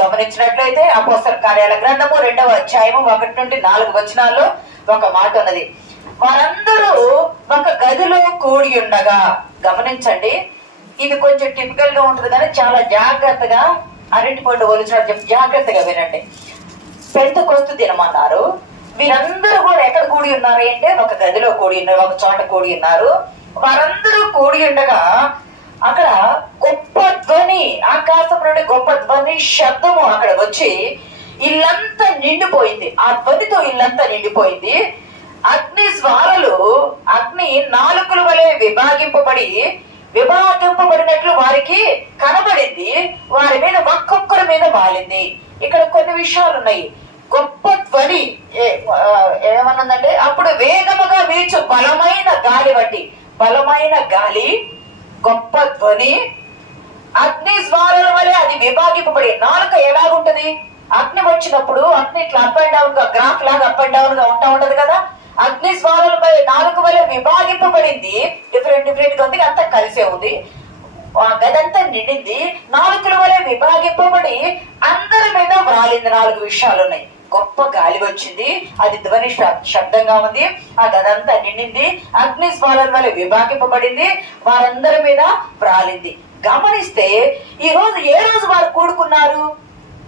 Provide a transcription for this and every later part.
గమనించినట్లయితే అపోస్తల కార్యాల గ్రంథము 2వ అధ్యాయము 1 నుండి 4 వచనాల్లో ఒక మాట ఉన్నది. వారందరూ ఒక గదిలో కూడి ఉండగా, గమనించండి, ఇది కొంచెం టిపికల్ గా ఉంటుంది కానీ చాలా జాగ్రత్తగా అరటి పండు ఒలిచినట్టు జాగ్రత్తగా వినండి. పెంతెకొస్తు దినమన్నారు. వీరందరూ కూడా ఎక్కడ కూడి ఉన్నారు అంటే ఒక గదిలో కూడి ఉన్నారు, ఒక చోట కూడి ఉన్నారు. వారందరూ కూడి ఉండగా అక్కడ గొప్ప ధ్వని, ఆకాశం నుండి గొప్ప ధ్వని శబ్దము అక్కడ వచ్చి ఇల్లంతా నిండిపోయింది. ఆ ధ్వనితో ఇల్లంతా నిండిపోయింది. అగ్ని జ్వాలలు, అగ్ని నాలుకల వలె విభాగింపబడినట్లు వారికి కనబడింది. వారి మీద ఒక్కొక్కరి మీద వాలింది. ఇక్కడ కొన్ని విషయాలు ఉన్నాయి. గొప్ప ధ్వని ఏమన్నదంటే, అప్పుడు వేగముగా వీచు బలమైన గాలి వంటి బలమైన గాలి, గొప్ప ధ్వని, అగ్ని జ్వాలల వలె అది విభాగింపబడి. నాలుక ఎలాగుంటది? అగ్ని వచ్చినప్పుడు అగ్ని ఇట్లా అప్ అండ్ డౌన్ గా, గ్రాఫ్ లాగా అప్ అండ్ డౌన్ గా ఉంటది కదా. అగ్ని జ్వాలలపై నాలుక వలె విభాగింపబడింది. డిఫరెంట్ గా ఉంది, అంతా కలిసే ఉంది. గదంతా నిండింది. నాలుకల వలె విభాగింపబడి అందరి మీద వ్రాలింది. 4 విషయాలు ఉన్నాయి. గొప్ప గాలి వచ్చింది, అది ధ్వని శబ్దంగా ఉంది. ఆ గదంతా నిండింది. అగ్ని జ్వాలల వల్ల విభాగింపబడింది, వారందరి మీద వ్రాలింది. గమనిస్తే ఈ రోజు ఏ రోజు వారు కూడుకున్నారు?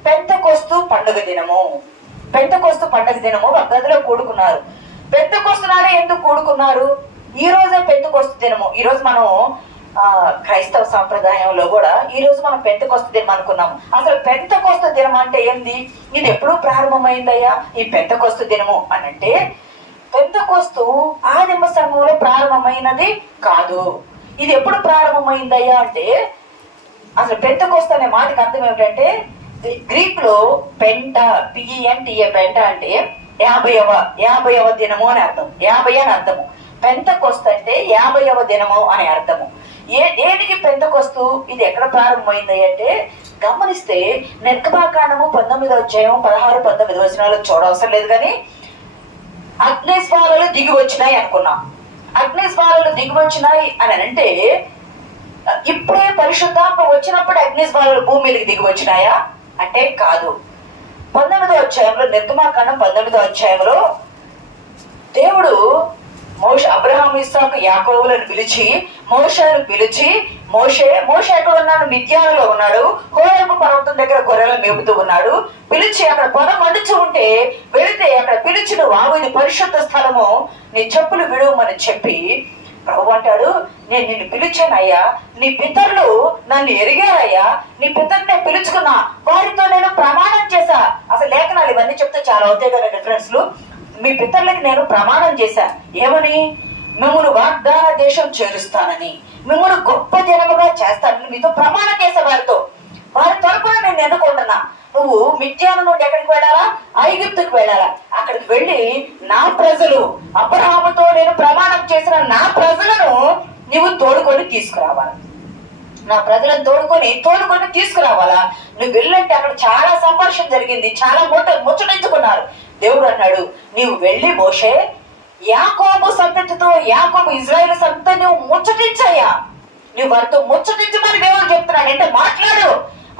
పెంతెకొస్తు పండుగ దినము. పెంతెకొస్తు పండుగ దినము ఒక గదిలో కూడుకున్నారు. పెంతెకొస్తు నాడే ఎందుకు కూడుకున్నారు? ఈ రోజే పెంతెకొస్తు దినము. ఈ రోజు మనం క్రైస్తవ సాంప్రదాయంలో కూడా ఈ రోజు మనం పెంతెకొస్తు దినం అనుకున్నాము. అసలు పెంతెకొస్తు దినం అంటే ఏంది? ఇది ఎప్పుడు ప్రారంభమైందయ్యా ఈ పెంతెకొస్తు దినము అని అంటే, పెంతెకొస్తు ఆదిమ సంఘంలో ప్రారంభమైనది కాదు. ఇది ఎప్పుడు ప్రారంభమైందయ్యా అంటే, అసలు పెంతెకొస్తు అనే మాటకి అర్థం ఏమిటంటే, గ్రీక్ లో PENTA పెంట అంటే 50వ దినము అని అర్థం. 50 అని అర్థము. పెంతెకొస్తు అంటే 50వ దినము అనే అర్థము. దేనికి పెంతెకొస్తు? ఇది ఎక్కడ ప్రారంభమైంది అంటే, గమనిస్తే నిర్గమాకాండము 19వ అధ్యాయం 16-19 వచనాలు చూడవసరం లేదు కానీ, అగ్ని జ్వాలలు దిగి వచ్చినాయి అనుకున్నాం. అగ్ని జ్వాలలు దిగి వచ్చినాయి అని అంటే, ఇప్పుడే పరిశుద్ధాత్మ వచ్చినప్పుడు అగ్ని జ్వాలలు భూమి మీదకి దిగి వచ్చినాయా అంటే కాదు. 19వ అధ్యాయంలో, నిర్గమాకాండం 19వ అధ్యాయంలో దేవుడు అబ్రహాము, ఇస్సాకు, యాకోబులను పిలిచి మోషే ఎక్కడ ఉన్నాడు? మిద్యానులో ఉన్నాడు. హోరేబు పర్వతం దగ్గర గొర్రెలను మేపుతూ ఉన్నాడు. పిలిచి అక్కడ పొద మండుచు ఉంటే వెళితే అక్కడ పిలిచి, నువ్వు ఇది పరిశుద్ధ స్థలము, నీ చెప్పులు విడువమని చెప్పి, ప్రభు అంటాడు, నేను నిన్ను పిలిచానయ్యా, నీ పితరులు నన్ను ఎరిగారయ్యా, నీ పితరులు నేను పిలుచుకున్నా, వారితో నేను ప్రమాణం చేశా. అసలు లేఖనాలు ఇవన్నీ చెప్తే చాలా అవుతాయి కదా డిఫరెన్స్లు. మీ పితరులకి నేను ప్రమాణం చేశా. ఏమని? మిమ్మల్ని వాగ్దాన దేశం చేరుస్తానని, మిమ్మల్ని గొప్ప జనముగా చేస్తానని మీతో ప్రమాణం చేశా. వారి తరపున నేను ఎన్నుకుంటున్నా. నువ్వు మిద్యాను నుండి ఎక్కడికి వెళ్ళాలా? ఐగుప్తుకు వెళ్ళాలా. అక్కడికి వెళ్ళి నా ప్రజలు, అబ్రహాముతో నేను ప్రమాణం చేసిన నా ప్రజలను నువ్వు తోడుకొని తీసుకురావాలి. నా ప్రజలను తోడుకొని తీసుకురావాలా. నువ్వు వెళ్ళంటే అక్కడ చాలా సంభాషణ జరిగింది, చాలా ముచ్చటించుకున్నారు. దేవుడు అన్నాడు, నీవు వెళ్ళి మోషే యాకోబు సంతతితో, యాకోబు ఇజ్రాయేలు సంతతితో నువ్వు ముచ్చటించయ్యా. నువ్వు వారితో ముచ్చటించమని దేవుడు చెప్తున్నాడు. అంటే మాట్లాడు,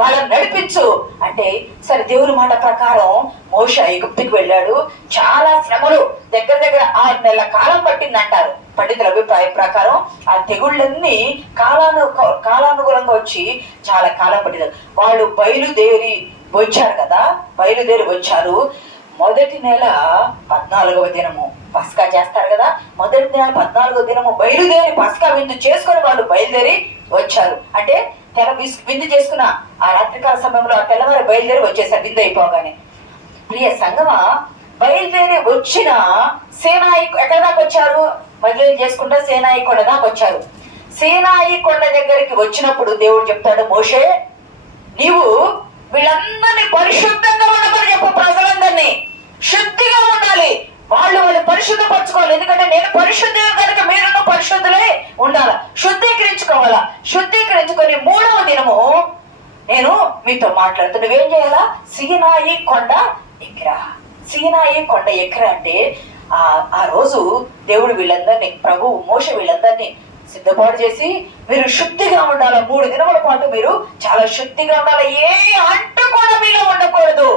వాళ్ళని నడిపించు అంటే. సరే, దేవుని మాట ప్రకారం మోషే ఐగుప్తుకి వెళ్ళాడు. చాలా శ్రమలు, దగ్గర 6 నెలల కాలం పట్టింది అంటారు పండితుల అభిప్రాయం ప్రకారం. ఆ తెగుళ్ళన్నీ కాలానుగుణంగా వచ్చి చాలా కాలం పట్టింది. వాళ్ళు బయలుదేరి వచ్చారు. మొదటి నెల 14వ దినము పస్కా చేస్తారు కదా. మొదటి నెల 14వ దినము బయలుదేరి పస్కా విందు చేసుకుని వాళ్ళు బయలుదేరి వచ్చారు. అంటే విందు చేసుకున్న ఆ రాత్రికాల సమయంలో ఆ తెల్లవారు బయలుదేరి వచ్చేసారు విందు అయిపోగానే. ప్రియ సంగమా, బయలుదేరి వచ్చిన సేనాయి ఎక్కడ దాకా వచ్చారు? బయలుదేరి చేసుకుంటే సేనాయి కొండ దాకా వచ్చారు. సేనాయి కొండ దగ్గరికి వచ్చినప్పుడు దేవుడు చెప్తాడు, మోషే నీవు వీళ్ళందరినీ పరిశుద్ధంగా ఉండమని చెప్పు. ప్రజలందరినీ శుద్ధిగా ఉండాలి. వాళ్ళు పరిశుద్ధపరచుకోవాలి. ఎందుకంటే నేను పరిశుద్ధులు కనుక మీరు పరిశుద్ధులే ఉండాలి. శుద్ధీకరించుకోవాలా. శుద్ధీకరించుకొని 3వ దినము నేను మీతో మాట్లాడుతూ నువ్వేం చేయాలా? సీనాయి కొండ ఎక్కిరా. సీనాయి కొండ ఎక్కిరా అంటే ఆ రోజు దేవుడు వీళ్ళందరినీ, ప్రభు మోషే వీళ్ళందరినీ సిద్ధపాటు చేసి మీరు శుద్ధిగా ఉండాలి. 3 దినముల పాటు మీరు చాలా శుద్ధిగా ఉండాలి. ఏ అంటు కూడా మీలో ఉండకూడదు,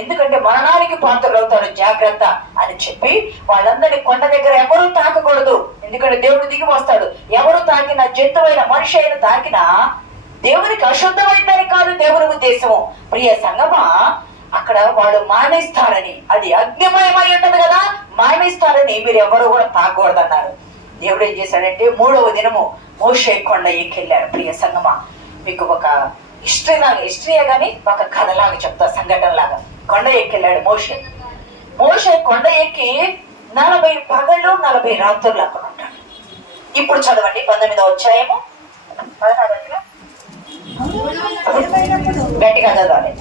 ఎందుకంటే మరణానికి పాత్రలు అవుతారు, జాగ్రత్త అని చెప్పి వాళ్ళందరినీ కొండ దగ్గర ఎవరు తాకకూడదు, ఎందుకంటే దేవుడు దిగి వస్తాడు. ఎవరు తాకినా, జంతువైన మనిషి అయిన తాకినా దేవునికి అశుద్ధమైందని కాదు దేవుని ఉద్దేశము. ప్రియ సంగమా, అక్కడ వాడు మానేస్తారని, అది అగ్నిమయమై ఉంటది కదా, మానేస్తారని మీరు ఎవరు కూడా తాకూడదు అన్నారు. దేవుడు ఏం చేశాడంటే 3వ దినము మోషే కొండ ఎక్కెళ్ళాడు. ప్రియ సంగమా, మీకు ఒక హిస్టరీయే కానీ ఒక కథలాగా చెప్తా, సంఘటన లాగా. కొండ ఎక్కెళ్ళాడు మోషే కొండ ఎక్కి 40 పగళ్ళు 40 రాత్రులు అక్కడ ఉంటాడు. ఇప్పుడు చదవండి 19వ అధ్యాయము 14 గట్టిగా చదవాలి.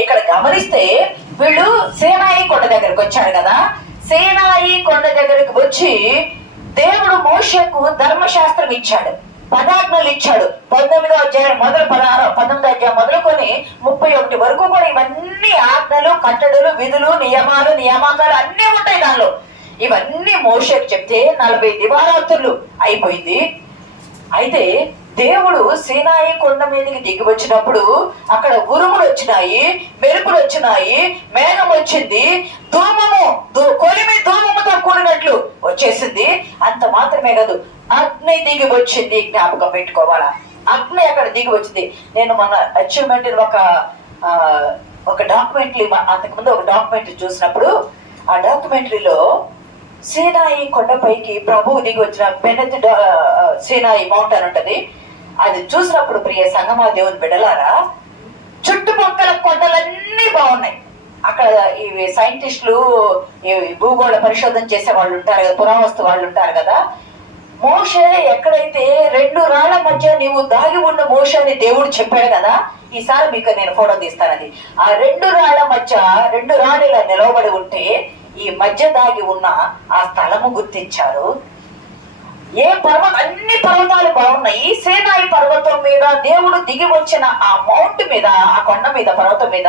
ఇక్కడ గమనిస్తే వీళ్ళు సేనాయి కొండ దగ్గరకు వచ్చారు కదా, సేనాయి కొండ దగ్గరకు వచ్చి దేవుడు మోషేకు ధర్మశాస్త్రం ఇచ్చాడు, పదాజ్ఞలు ఇచ్చాడు. 19వ అధ్యాయం మొదలు 19వ అధ్యాయం మొదలుకొని 31 వరకు కూడా ఇవన్నీ ఆజ్ఞలు, కట్టడలు, విధులు, నియామకాలు అన్నీ ఉంటాయి దానిలో. ఇవన్నీ మోషేకు చెప్తే 40 దివారాత్రులు అయిపోయింది. అయితే దేవుడు సీనాయి కొండ మీదకి దిగి వచ్చినప్పుడు అక్కడ ఉరుములు వచ్చినాయి, మెరుపులు వచ్చినాయి, మేఘం వచ్చింది, కొలిమి ధూమముతో కూడినట్లు వచ్చేసింది. అంత మాత్రమే కాదు, అగ్ని దిగి వచ్చింది. జ్ఞాపకం పెట్టుకోవాలా, అగ్ని అక్కడ దిగి వచ్చింది. నేను మన అచీవ్మెంట్ ఒక డాక్యుమెంటరీ, అంతకుముందు ఒక డాక్యుమెంటరీ చూసినప్పుడు ఆ డాక్యుమెంటరీలో సీనాయి కొండపైకి ప్రభువు దిగి వచ్చిన బెనెత్ సీనాయి మౌంటైన్ ఉంటది. అది చూసినప్పుడు ప్రియ సంగమా, దేవుని బిడ్డలారా, చుట్టుపక్కల కొండలన్నీ బాగున్నాయి. అక్కడ ఇవి సైంటిస్టులు, భూగోళ పరిశోధన చేసే వాళ్ళు ఉంటారు కదా, పురావస్తు వాళ్ళు ఉంటారు కదా. మోషే ఎక్కడైతే 2 రాళ్ల మధ్య నీవు దాగి ఉన్న మోషే అని దేవుడు చెప్పాడు కదా, ఈసారి మీకు నేను ఫోటో తీస్తాను. అది ఆ 2 రాళ్ల మధ్య 2 రాళ్ళు ఇలా నిలవబడి ఉంటే ఈ మధ్య దాగి ఉన్న ఆ స్థలము గుర్తించారు. అన్ని పర్వతాలు బాగున్నాయి. సేనాయి పర్వతం మీద దేవుడు దిగి వచ్చిన ఆ మౌంట్ మీద, ఆ కొండ మీద, పర్వతం మీద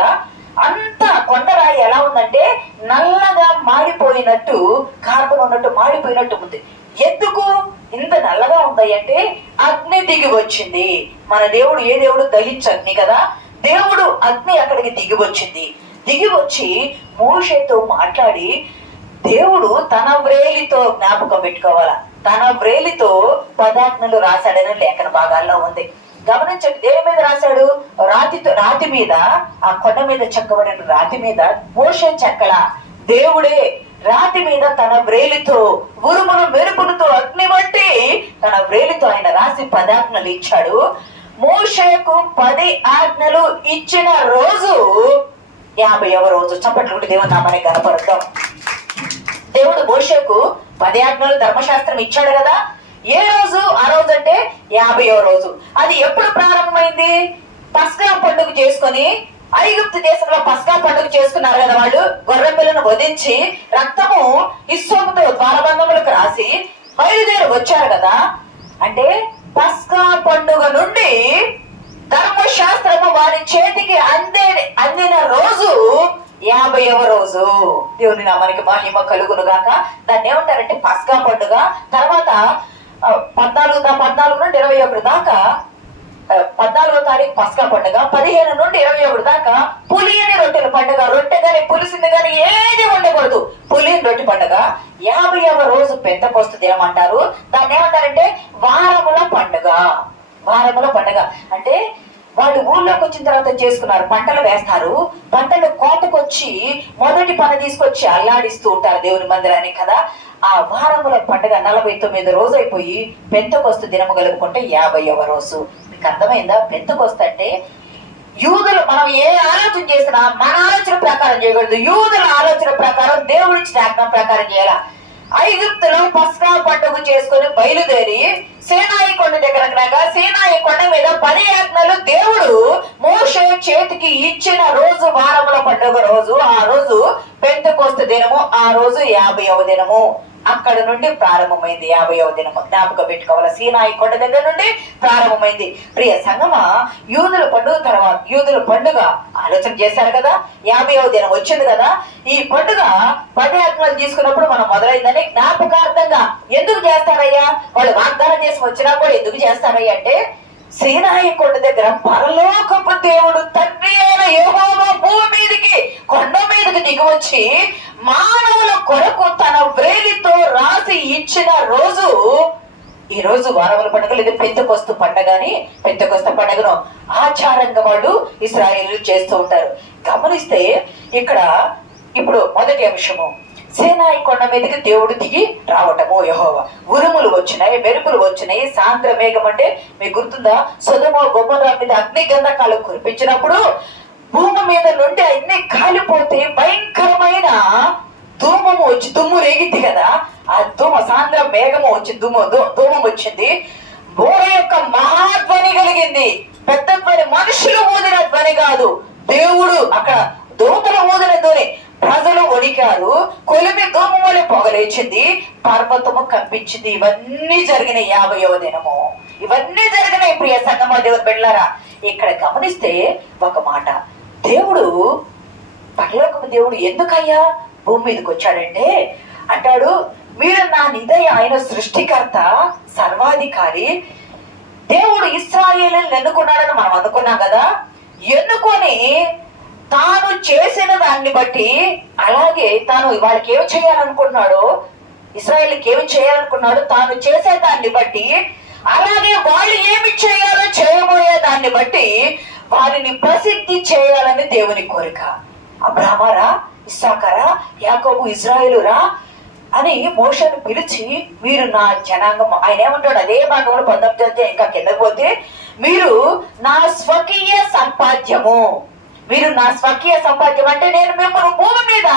అంతా కొండరాయి ఎలా ఉందంటే నల్లగా మాడిపోయినట్టు, కార్బన్ ఉన్నట్టు మాడిపోయినట్టు ఉంది. ఎందుకు ఇంత నల్లగా ఉంది అంటే అగ్ని దిగి వచ్చింది. మన దేవుడు ఏ దేవుడు దహించు అగ్ని కదా, దేవుడు అగ్ని అక్కడికి దిగి వచ్చింది. దిగి వచ్చి మోషేతో మాట్లాడి దేవుడు తన వ్రేలితో, జ్ఞాపకం పెట్టుకోవాలా, తన వ్రేలితో పదాజ్ఞలు రాశాడని లేఖన భాగాల్లో ఉంది. గమనించండి, దేని మీద రాశాడు? రాతి మీద, ఆ కొండ మీద చెక్కబడిన రాతి మీద మోషే చెక్కల, దేవుడే రాతి మీద తన వ్రేలితో, ఉరుములు మెరుపులతో, అగ్ని వంటి తన వ్రేలితో ఆయన రాసి పదాజ్ఞలు ఇచ్చాడు. మోషేకు 10 ఆజ్ఞలు ఇచ్చిన రోజు 50వ రోజు. చప్పట్లు దేవుని నామాన్ని కనపరుద్దాం. దేవుడు మోషేకు 10 ఆజ్ఞలు, ధర్మశాస్త్రం ఇచ్చాడు కదా. ఏ రోజు? ఆ రోజు అంటే 50వ రోజు. అది ఎప్పుడు ప్రారంభమైంది? పస్కా పండుగ చేసుకొని, ఐగుప్తు దేశంలో పస్కా పండుగ చేసుకున్నారు కదా వాళ్ళు. గొర్రె పిల్లను వధించి రక్తము ఇస్సోపుతో ద్వారబంధములకు రాసి బయలుదేరి వచ్చారు కదా. అంటే పస్కా పండుగ నుండి ధర్మశాస్త్రము వారి చేతికి అందిన రోజు 50వ రోజు. దేవుని నామానికి మహిమ కలుగును గాక. దాన్ని ఏమంటారంటే పస్కా పండుగ. తర్వాత 14 నుండి 21 దాకా 14వ తారీఖు పస్కా పండుగ, 15 నుండి 21 దాకా పులియని రొట్టెల పండుగ. రొట్టె గాని పులిసింది గాని ఏది ఉండకూడదు, పులియని రొట్టె పండుగ. 50వ రోజు పెంతెకొస్తు దినం అంటారు. దాన్ని ఏమంటారంటే వారముల పండుగ. వారముల పండుగ అంటే వాళ్ళు ఊళ్ళోకి వచ్చిన తర్వాత చేసుకున్నారు. పంటలు వేస్తారు, పంటలు కోతకొచ్చి మొదటి పని తీసుకొచ్చి అల్లాడిస్తూ ఉంటారు దేవుని మందిరానికి కదా. ఆ వారముల పండుగ 49 రోజు అయిపోయి పెంతెకొస్తు దినము కలుపుకుంటే 50వ రోజు. మీకు అర్థమైందా? పెంతెకొస్తు అంటే యూదులు, మనం ఏ ఆలోచన చేసినా మన ఆలోచన ప్రకారం చేయకూడదు, యూదుల ఆలోచన ప్రకారం, దేవుడిచ్చిన ఆజ్ఞ ప్రకారం చేయాల. ఐగుప్తులో పస్కా పండుగ చేసుకుని బయలుదేరి సీనాయి కొండ దగ్గరకు రాగా, సీనాయి కొండ మీద 10 ఆజ్ఞలు దేవుడు మోషే చేతికి ఇచ్చిన రోజు వారముల పండుగ రోజు. ఆ రోజు పెంతెకొస్తు దినము, ఆ రోజు 50వ దినము. అక్కడ నుండి ప్రారంభమైంది 50వ దినము. జ్ఞాపకం పెట్టుకోవాలి, సీనాయి కొండ దగ్గర నుండి ప్రారంభమైంది. ప్రియ సంగమా, యూదుల పండుగ ఆలోచన చేశారు కదా. 50వ దినం వచ్చింది కదా. ఈ పండుగ 10 ఆజ్ఞలు తీసుకున్నప్పుడు మనం మొదలైందని జ్ఞాపకార్థంగా ఎందుకు చేస్తారయ్యా, వాళ్ళు వాగ్దానం చేసి వచ్చినా కూడా ఎందుకు చేస్తారయ్యా అంటే, సీనాయి కొండ దగ్గర పరలోకపు దేవుడు తండ్రి అయిన యెహోవా భూమి మీదకి కొండ మీదకి దిగి వచ్చి మానవుల కొరకు తన వ్రేలితో రాసి ఇచ్చిన రోజు ఈ రోజు. వారముల పండుగలు ఇది పెంతెకొస్తు పండగని, పెంతెకొస్తు పండుగను ఆచారంగా వాళ్ళు ఇశ్రాయేలీయులు చేస్తూ ఉంటారు. గమనిస్తే ఇక్కడ ఇప్పుడు మొదటి అంశము, సీనాయి కొండ మీదకి దేవుడు దిగి రావటము యెహోవా. ఉరుములు వచ్చినాయి, మెరుపులు వచ్చినాయి, సాంద్ర మేఘం అంటే మీకు గుర్తుందా, సొదొమ గొమొర్రా మీద అగ్ని గంధకాలు కురిపించినప్పుడు భూమి మీద నుండి అన్ని కాలిపోతే భయంకరమైన ధూమము వచ్చి, దుమ్ము రేగింది కదా, ఆ సాంద్ర మేఘము వచ్చి ధూమం వచ్చింది. బోర యొక్క మహాధ్వని కలిగింది, పెద్ద ధ్వని, మనుషులు ఊదిన ధ్వని కాదు, దేవుడు అక్కడ దూతలు ఊదిన ధ్వని. ప్రజలు వణికారు, కొలిమి ధూమం వలె పొగలేచింది, పర్వతము కంపించింది. ఇవన్నీ జరిగినాయి 50వ దినము. ఇవన్నీ జరిగినాయి ప్రియ సంగమా, దేవుని బిడ్డలారా. ఇక్కడ గమనిస్తే ఒక మాట, దేవుడు పరలోకపు దేవుడు ఎందుకయ్యా భూమి మీదకి వచ్చాడంటే అంటాడు, మీరు నా నిదయ, ఆయన సృష్టికర్త, సర్వాధికారి. దేవుడు ఇశ్రాయేలును ఎన్నుకున్నాడని మనం అనుకున్నాం కదా. ఎన్నుకొని తాను చేసిన దాన్ని బట్టి, అలాగే తాను వాళ్ళకి ఏమి చేయాలనుకున్నాడో, ఇశ్రాయేలుకి ఏమి చేయాలనుకున్నాడో తాను చేసే దాన్ని బట్టి, అలాగే వాళ్ళు ఏమి చేయాలో చేయబోయే దాన్ని బట్టి వారిని ప్రసిద్ధి చేయాలని దేవుని కోరిక. అబ్రాహామారా, ఇస్సాకారా, యాకోబు, ఇజ్రాయేలురా అని మోషేను పిలిచి, మీరు నా జనాంగం, ఆయన ఏమంటాడు అదే భాగంలో 19 ఇంకా కిందకు పోతే, మీరు నా స్వకీయ సంపాద్యము. మీరు నా స్వకీయ సంపాద్యం అంటే నేను మిమ్మల్ని భూమి మీద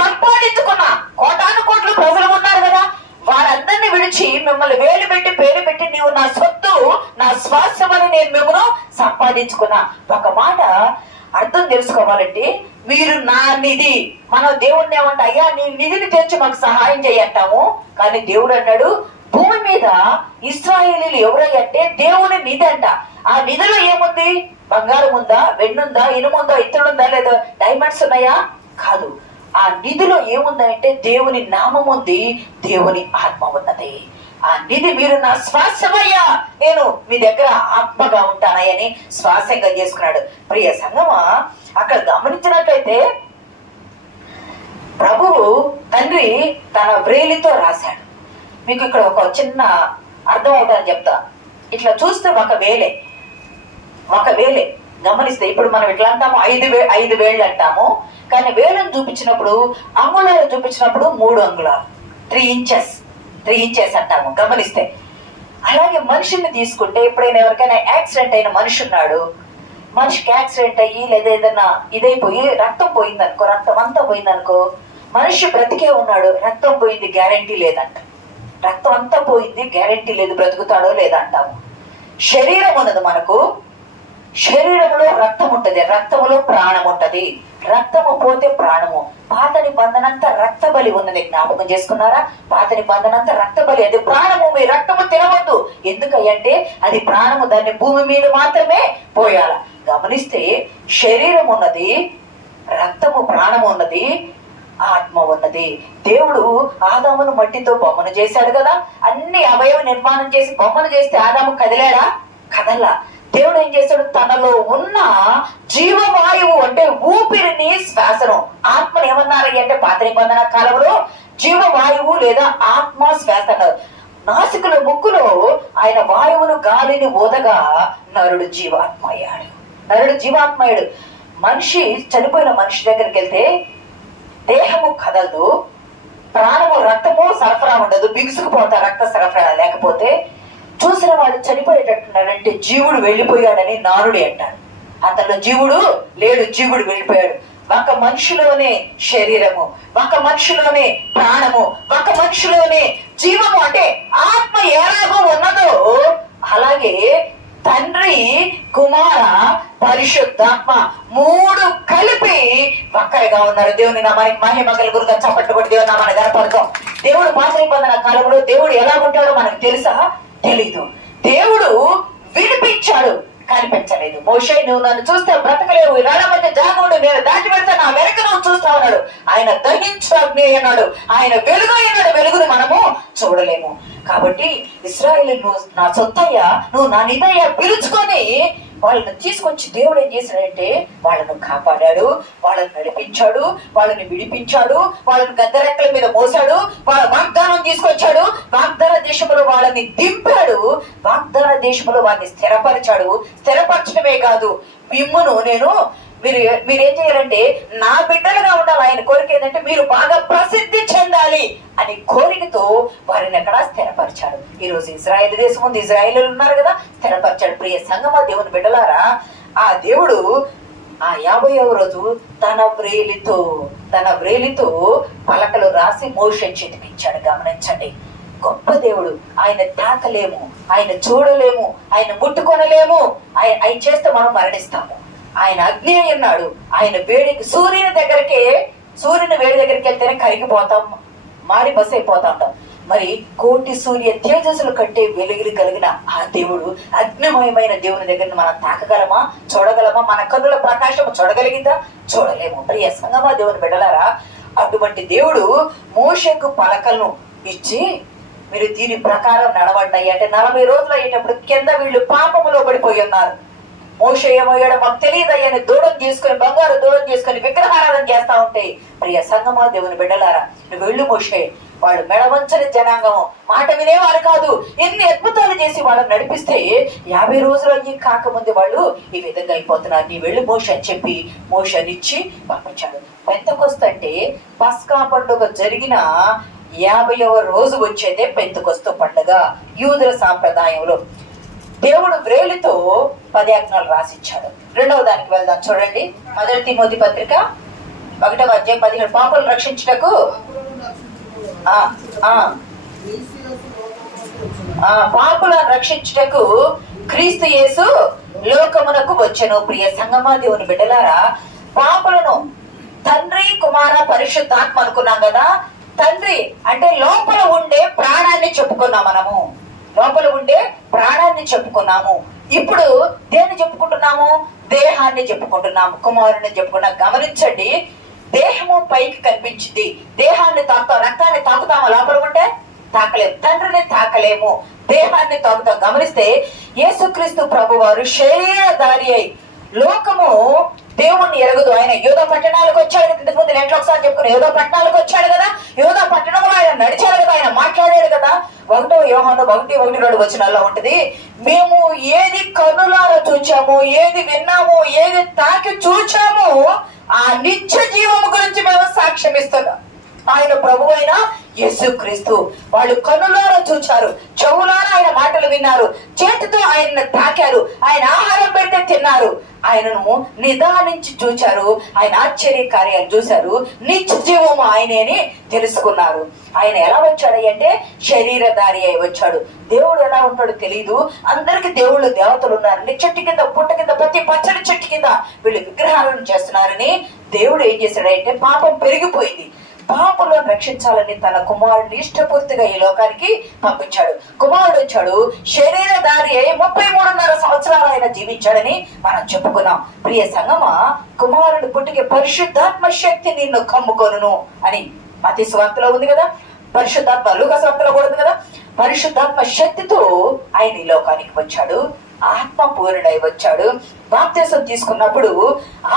సంపాదించుకున్నా. కోటాను కోట్లు ప్రజలు ఉన్నారు కదా, వారందరినీ విడిచి మిమ్మల్ని వేలు పెట్టి పేరు పెట్టి, నీవు నా సొత్తు, నా స్వాస్థ్యం అని నేను మిమ్మల్ని సంపాదించుకున్నా. ఒక మాట అర్థం తెలుసుకోవాలంటే, మీరు నా నిధి. మనం దేవుడిని ఏమంటే, అయ్యా నీ నిధిని తెచ్చి మాకు సహాయం చేయంటాము. కానీ దేవుడు అన్నాడు, భూమి మీద ఇశ్రాయేలీయులు ఎవరయ్యంటే దేవుని నిధి అంట. ఆ నిధిలో ఏముంది? బంగారం ఉందా, వెన్నుందా, ఇనుముందా, ఇత్తడుందా, లేదా డైమండ్స్ ఉన్నాయా? కాదు. ఆ నిధిలో ఏముందంటే దేవుని నామం ఉంది, దేవుని ఆత్మ ఉన్నది. ఆ నిధి, మీరు నా శ్వాసమయ్యా, నేను మీ దగ్గర ఆత్మగా ఉంటానని శ్వాసంగా చేసుకున్నాడు. ప్రియ సంగమా, అక్కడ గమనించినట్లయితే ప్రభువు తండ్రి తన వ్రేలితో రాశాడు. మీకు ఇక్కడ ఒక చిన్న అర్థం అవుతుందని చెప్తా. ఇట్లా చూస్తే ఒక వేలే గమనిస్తే, ఇప్పుడు మనం ఇట్లా అంటాము 5 వేళ్ళు అంటాము, కానీ వేలను చూపించినప్పుడు, అంగుళాలు చూపించినప్పుడు 3 అంగుళాలు, 3 ఇంచెస్ అంటాము గమనిస్తే. అలాగే మనిషిని తీసుకుంటే, ఎప్పుడైనా ఎవరికైనా యాక్సిడెంట్ అయిన మనిషి ఉన్నాడు, మనిషికి యాక్సిడెంట్ అయ్యి లేదా ఏదైనా ఇదైపోయి రక్తం పోయిందనుకో, రక్తం అంతా పోయిందనుకో, మనిషి బ్రతికే ఉన్నాడు, రక్తం పోయింది గ్యారంటీ లేదంట. రక్తం అంతా పోయింది, గ్యారంటీ లేదు బ్రతుకుతాడో లేదంటాము. శరీరం ఉన్నది మనకు, శరీరంలో రక్తం ఉంటది, రక్తములో ప్రాణం ఉంటది. రక్తము పోతే ప్రాణము. పాత నిబంధన అంతా రక్త బలి ఉన్నది, జ్ఞాపకం చేసుకున్నారా? పాత నిబంధన అంతా రక్త బలి, అది ప్రాణము. మీ రక్తము తినవద్దు, ఎందుకంటే అది ప్రాణము, దాన్ని భూమి మీద మాత్రమే పోయాల. గమనిస్తే శరీరం ఉన్నది, రక్తము, ప్రాణము ఉన్నది, ఆత్మ ఉన్నది. దేవుడు ఆదామును మట్టితో బొమ్మను చేశాడు కదా, అన్ని అవయవ నిర్మాణం చేసి బొమ్మను చేస్తే ఆదాము కదిలాడా? కదల్లా. దేవుడు ఏం చేశాడు? తనలో ఉన్న జీవవాయువు అంటే ఊపిరిని, శ్వాసను, ఆత్మను ఏమన్నారు అంటే పాత నిబంధన కాలంలో జీవవాయువు లేదా ఆత్మ శ్వాస అన్నారు. నాసికుల ముక్కులో ఆయన వాయువును, గాలిని ఊదగా నరుడు జీవాత్మయ్యాడు. మనిషి, చనిపోయిన మనిషి దగ్గరికి వెళ్తే దేహము కదలదు, ప్రాణము, రక్తము సరఫరా ఉండదు, బిగుసుకుపోతారు రక్త సరఫరా లేకపోతే. చూసిన వాడు చనిపోయేటట్టున్నాడంటే జీవుడు వెళ్ళిపోయాడని నానుడి అంటాడు. అతను జీవుడు లేడు, జీవుడు వెళ్ళిపోయాడు. ఒక మనిషిలోనే శరీరము, ఒక మనిషిలోనే ప్రాణము, ఒక మనిషిలోనే జీవము అంటే ఆత్మ ఎలాగో ఉన్నదో అలాగే తండ్రి, కుమార, పరిశుద్ధాత్మ 3 కలిపి ఒక్కరిగా ఉన్నారు. దేవుని నామానికి మహిమ కలుగునుగాక. చప్పట్లు కొట్టి దేవుని నామాన్ని గణపడతాం. దేవుడు పాత నిబంధన కాలంలో దేవుడు ఎలా ఉంటాడో మనకు తెలుసా? తెలీదు. దేవుడు వినిపించాడు, కనిపించలేదు. మోషే, నువ్వు నన్ను చూస్తే బ్రతకలేవు, ఈ రాళ్ళ మధ్య జాగుండు, నేను దాటి పెడితే నా వెనక నువ్వు చూస్తావు అన్నాడు. ఆయన దహించు అగ్ని అన్నాడు, ఆయన వెలుగు అన్నాడు. వెలుగును మనము చూడలేము. కాబట్టి ఇశ్రాయేలు, నువ్వు నా సొత్తయ్యా, నువ్వు నా నిదయ్యా పిలుచుకొని వాళ్ళని తీసుకొచ్చి దేవుడు ఏం చేశాడంటే వాళ్ళను కాపాడాడు, వాళ్ళని నడిపించాడు, వాళ్ళని విడిపించాడు, వాళ్ళని గద్దరెక్కల మీద మోసాడు, వాళ్ళ వాగ్దానం తీసుకొచ్చాడు, వాగ్దాన దేశంలో వాళ్ళని దింపాడు, వాగ్దాన దేశంలో వారిని స్థిరపరిచాడు. స్థిరపరచడమే కాదు, మిమ్మును నేను మీరేం చేయాలంటే నా బిడ్డలుగా ఉండాలి. ఆయన కోరిక ఏంటంటే మీరు బాగా ప్రసిద్ధి చెందాలి అని కోరికతో వారిని అక్కడ స్థిరపరిచాడు. ఈ రోజు ఇజ్రాయేల్ దేశం ఉంది, ఇజ్రాయేల్ ఉన్నారు కదా, స్థిరపరిచాడు. ప్రియ సంగమా, దేవుని బిడ్డలారా, ఆ దేవుడు ఆ 50వ రోజు తన వ్రేలితో పలకలు రాసి మోషే చేతికిచ్చాడు. గమనించండి, గొప్ప దేవుడు. ఆయన తాకలేము, ఆయన చూడలేము, ఆయన ముట్టుకొనలేము. ఆయన చేస్తే మనం మరణిస్తాము. ఆయన అగ్ని అన్నాడు. ఆయన వేడికి సూర్యుని వేడి దగ్గరికి వెళ్తేనే కరిగిపోతాం, మాడి బస్ అయిపోతా ఉంటాం. మరి కోటి సూర్య తేజస్సులు కంటే వెలుగులు కలిగిన ఆ దేవుడు, అగ్నిమయమైన దేవుని దగ్గర మనం తాకగలమా? చూడగలమా? మన కన్నుల ప్రకాశం చూడగలిగిందా? చూడలేము. ప్రియ సంగమా, దేవుని బిడ్డలారా, అటువంటి దేవుడు మోషేకు పలకలను ఇచ్చి మీరు దీని ప్రకారం నడవండి అంటే 40 రోజులు అయ్యేటప్పుడు కింద వీళ్ళు పాపములో పడిపోయి ఉన్నారు. మోషే ఏమయ్యాడో మాకు తెలియదయ్యని దూడం చేసుకుని, బంగారు దూడం చేసుకుని విగ్రహారాధన చేస్తా ఉంటే, ప్రియ సంగమా, దేవుని బిడ్డలారా, నువ్వు వెళ్ళు మోషే. వాళ్ళు మెడవంచని జనాంగము, మాట వినేవారు కాదు. ఎన్ని అద్భుతాలు చేసి వాళ్ళని నడిపిస్తే 50 రోజులు అయ్యి కాకముందు వాళ్ళు ఈ విధంగా అయిపోతున్నారు. నీ వెళ్ళు మోషే అని చెప్పి మోషేనిచ్చి పంపించాడు. పెంతెకొస్తు అంటే పస్కా పండుగ జరిగిన 50వ రోజు వచ్చేదే పెంతెకొస్తు పండుగ. యూదుల సాంప్రదాయంలో దేవుడు వ్రేలితో 10 ఆజ్ఞలు రాసిచ్చాడు. రెండవ దానికి వెళ్దాం, చూడండి. 1 తిమోతి పత్రిక 1వ అధ్యాయం 15. పాపులను రక్షించుటకు పాపులను రక్షించుటకు క్రీస్తు యేసు లోకమునకు వచ్చెను. ప్రియ సంగమా, దేవుని బిడ్డలారా, పాపులను తండ్రి, కుమార, పరిశుద్ధాత్మ అనుకున్నాం కదా. తండ్రి అంటే లోపల ఉండే ప్రాణాన్ని చెప్పుకున్నాం మనము, లోపల ఉండే ప్రాణాన్ని చెప్పుకున్నాము. ఇప్పుడు దేన్ని చెప్పుకుంటున్నాము? దేహాన్ని చెప్పుకుంటున్నాము, కుమారుని చెప్పుకున్నాం. గమనించండి, దేహము పైకి కనిపించింది, దేహాన్ని తాకుతాం, రక్తాన్ని తాకుతామా? లోపల ఉంటే తాకలేము, తండ్రిని తాకలేము, దేహాన్ని తాకుతాం. గమనిస్తే యేసుక్రీస్తు ప్రభువారు శరీరధారి అయి, లోకము దేవుణ్ణి ఎరగదు. ఆయన యోధా పట్టణాలకు వచ్చాడు. ఇంతకు ముందు నెట్లో ఒకసారి చెప్పుకున్నా, యోధా పట్టణాలకు వచ్చాడు కదా, యోధా పట్టణంలో ఆయన నడిచాడు కదా, ఆయన మాట్లాడాడు కదా. 1 యోహాను 1:1-2 వచనాల్లో ఉంటది, మేము ఏది కన్నులారా చూచాము, ఏది విన్నాము, ఏది తాకి చూచాము, ఆ నిత్య జీవము గురించి మేము సాక్ష్యం ఇస్తున్నాం. ఆయన ప్రభు అయిన యేసుక్రీస్తు వాళ్ళు కన్నులారా చూచారు, చెవులారా ఆయన మాటలు విన్నారు, చేతితో ఆయన తాకారు, ఆయన ఆహారం పెడితే తిన్నారు, ఆయనను నిదానించి చూచారు, ఆయన ఆశ్చర్య కార్యాలు చూశారు, నిత్య జీవము ఆయనే తెలుసుకున్నారు. ఆయన ఎలా వచ్చాడు అంటే శరీరధారి అయి వచ్చాడు. దేవుడు ఎలా ఉంటాడో తెలియదు. అందరికి దేవుళ్ళు దేవతలు ఉన్నారని, చెట్టు కింద పుట్ట కింద ప్రతి పచ్చడి చెట్టు కింద వీళ్ళు విగ్రహాలను చేస్తున్నారని దేవుడు ఏం చేశాడంటే, పాపం పెరిగిపోయింది, పాపులను రక్షించాలని తన కుమారుడిని ఇష్టపూర్తిగా ఈ లోకానికి పంపించాడు. కుమారుడు వచ్చాడు, శరీరధారి అయి 33.5 సంవత్సరాలు ఆయన జీవించాడని మనం చెప్పుకున్నాం. ప్రియ సంగమా, కుమారుడు పుట్టికి పరిశుద్ధాత్మ శక్తి నిన్ను కమ్ముకొనును అని మత్తయి సువార్తలో ఉంది కదా, పరిశుద్ధాత్మ లూకా సువార్తలో కూడా ఉంది కదా. పరిశుద్ధాత్మ శక్తితో ఆయన ఈ లోకానికి వచ్చాడు, ఆత్మ పూర్ణుడై వచ్చాడు. బాప్తిసం తీసుకున్నప్పుడు